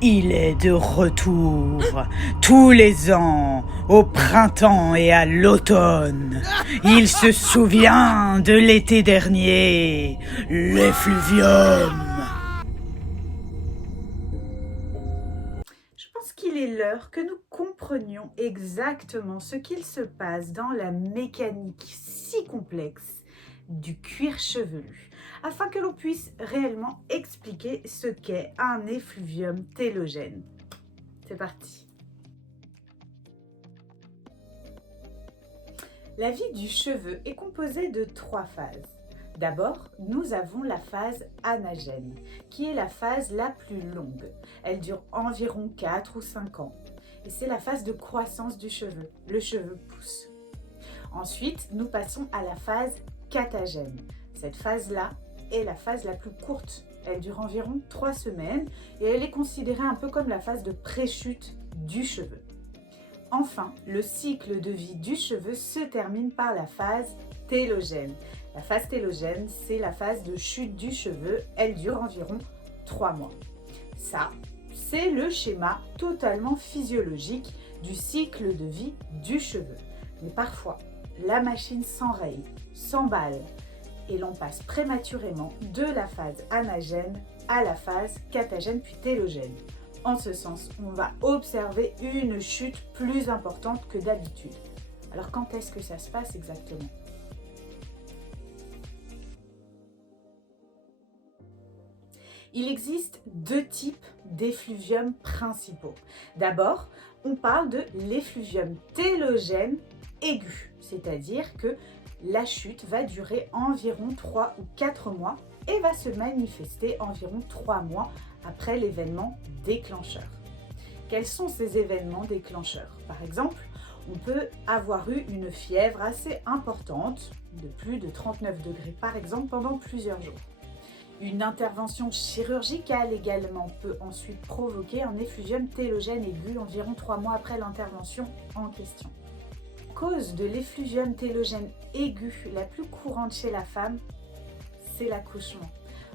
Il est de retour tous les ans, au printemps et à l'automne. Il se souvient de l'été dernier, l'effluvium. Je pense qu'il est l'heure que nous comprenions exactement ce qu'il se passe dans la mécanique si complexe du cuir chevelu, afin que l'on puisse réellement expliquer ce qu'est un effluvium télogène. C'est parti. La vie du cheveu est composée de 3 phases. D'abord, nous avons la phase anagène, qui est la phase la plus longue. Elle dure environ 4 ou 5 ans. Et c'est la phase de croissance du cheveu. Le cheveu pousse. Ensuite, nous passons à la phase catagène. Cette phase-là est la phase la plus courte. Elle dure environ 3 semaines et elle est considérée un peu comme la phase de pré-chute du cheveu. Enfin, le cycle de vie du cheveu se termine par la phase télogène. La phase télogène, c'est la phase de chute du cheveu. Elle dure environ 3 mois. Ça, c'est le schéma totalement physiologique du cycle de vie du cheveu. Mais parfois, la machine s'enraye, s'emballe et l'on passe prématurément de la phase anagène à la phase catagène puis télogène. En ce sens, on va observer une chute plus importante que d'habitude. Alors quand est-ce que ça se passe exactement ? Il existe 2 types d'effluviums principaux. D'abord, on parle de l'effluvium télogène aigu, c'est-à-dire que la chute va durer environ 3 ou 4 mois et va se manifester environ 3 mois après l'événement déclencheur. Quels sont ces événements déclencheurs ? Par exemple, on peut avoir eu une fièvre assez importante, de plus de 39 degrés par exemple, pendant plusieurs jours. Une intervention chirurgicale également peut ensuite provoquer un effluvium télogène aigu environ 3 mois après l'intervention en question. La cause de l'effluvium télogène aigu la plus courante chez la femme, c'est l'accouchement.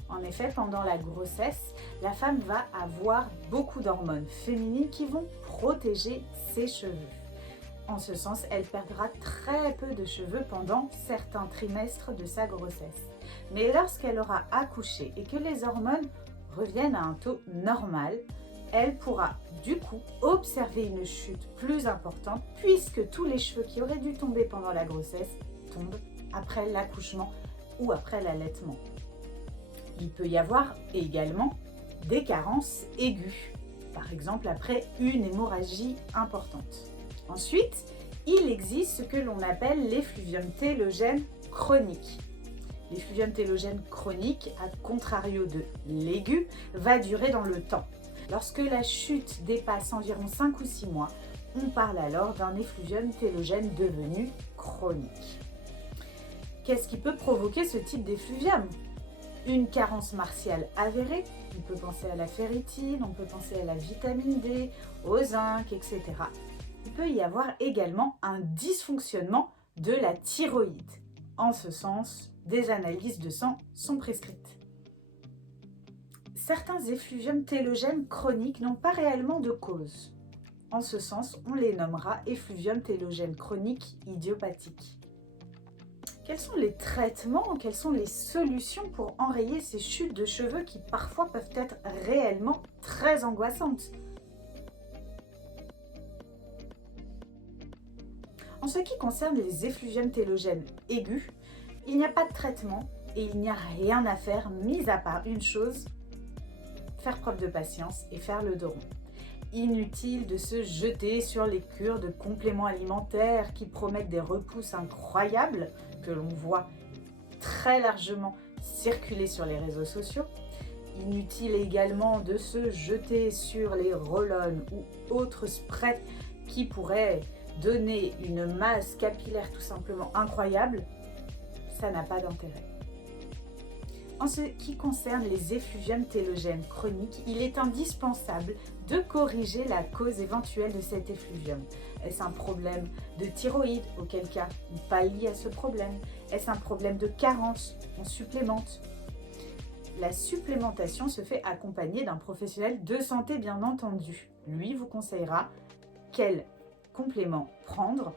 En effet, pendant la grossesse, la femme va avoir beaucoup d'hormones féminines qui vont protéger ses cheveux. En ce sens, elle perdra très peu de cheveux pendant certains trimestres de sa grossesse. Mais lorsqu'elle aura accouché et que les hormones reviennent à un taux normal, elle pourra du coup observer une chute plus importante puisque tous les cheveux qui auraient dû tomber pendant la grossesse tombent après l'accouchement ou après l'allaitement. Il peut y avoir également des carences aiguës, par exemple après une hémorragie importante. Ensuite, il existe ce que l'on appelle l'effluvium télogène chronique. L'effluvium télogène chronique, à contrario de l'aigu, va durer dans le temps. Lorsque la chute dépasse environ 5 ou 6 mois, on parle alors d'un effluvium télogène devenu chronique. Qu'est-ce qui peut provoquer ce type d'effluvium ? Une carence martiale avérée, on peut penser à la ferritine, on peut penser à la vitamine D, au zinc, etc. Il peut y avoir également un dysfonctionnement de la thyroïde. En ce sens, des analyses de sang sont prescrites. Certains effluviums télogènes chroniques n'ont pas réellement de cause. En ce sens, on les nommera effluvium télogène chronique idiopathique. Quels sont les traitements, quelles sont les solutions pour enrayer ces chutes de cheveux qui parfois peuvent être réellement très angoissantes ? En ce qui concerne les effluviums télogènes aigus, il n'y a pas de traitement et il n'y a rien à faire, mis à part une chose, faire preuve de patience et faire le dos rond. Inutile de se jeter sur les cures de compléments alimentaires qui promettent des repousses incroyables que l'on voit très largement circuler sur les réseaux sociaux. Inutile également de se jeter sur les roll-on ou autres sprays qui pourraient donner une masse capillaire tout simplement incroyable. Ça n'a pas d'intérêt. En ce qui concerne les effluviums télogènes chroniques, il est indispensable de corriger la cause éventuelle de cet effluvium. Est-ce un problème de thyroïde, auquel cas on pallie à ce problème? Est-ce un problème de carence? On supplémente. La supplémentation se fait accompagnée d'un professionnel de santé bien entendu. Lui vous conseillera quel complément prendre.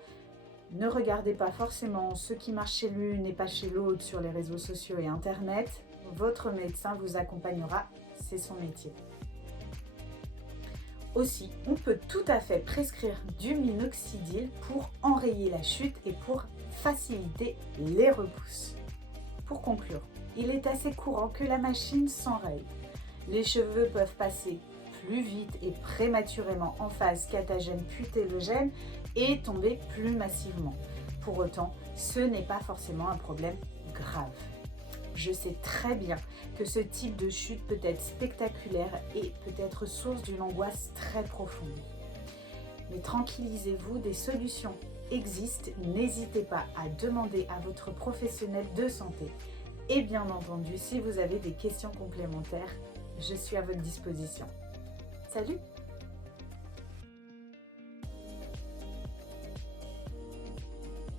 Ne regardez pas forcément ce qui marche chez l'une et pas chez l'autre sur les réseaux sociaux et internet. Votre médecin vous accompagnera, c'est son métier. Aussi, on peut tout à fait prescrire du minoxidil pour enrayer la chute et pour faciliter les repousses. Pour conclure, il est assez courant que la machine s'enraye. Les cheveux peuvent passer plus vite et prématurément en phase catagène puis télogène et tomber plus massivement. Pour autant, ce n'est pas forcément un problème grave. Je sais très bien que ce type de chute peut être spectaculaire et peut être source d'une angoisse très profonde. Mais tranquillisez-vous, des solutions existent, n'hésitez pas à demander à votre professionnel de santé. Et bien entendu, si vous avez des questions complémentaires, je suis à votre disposition. Salut!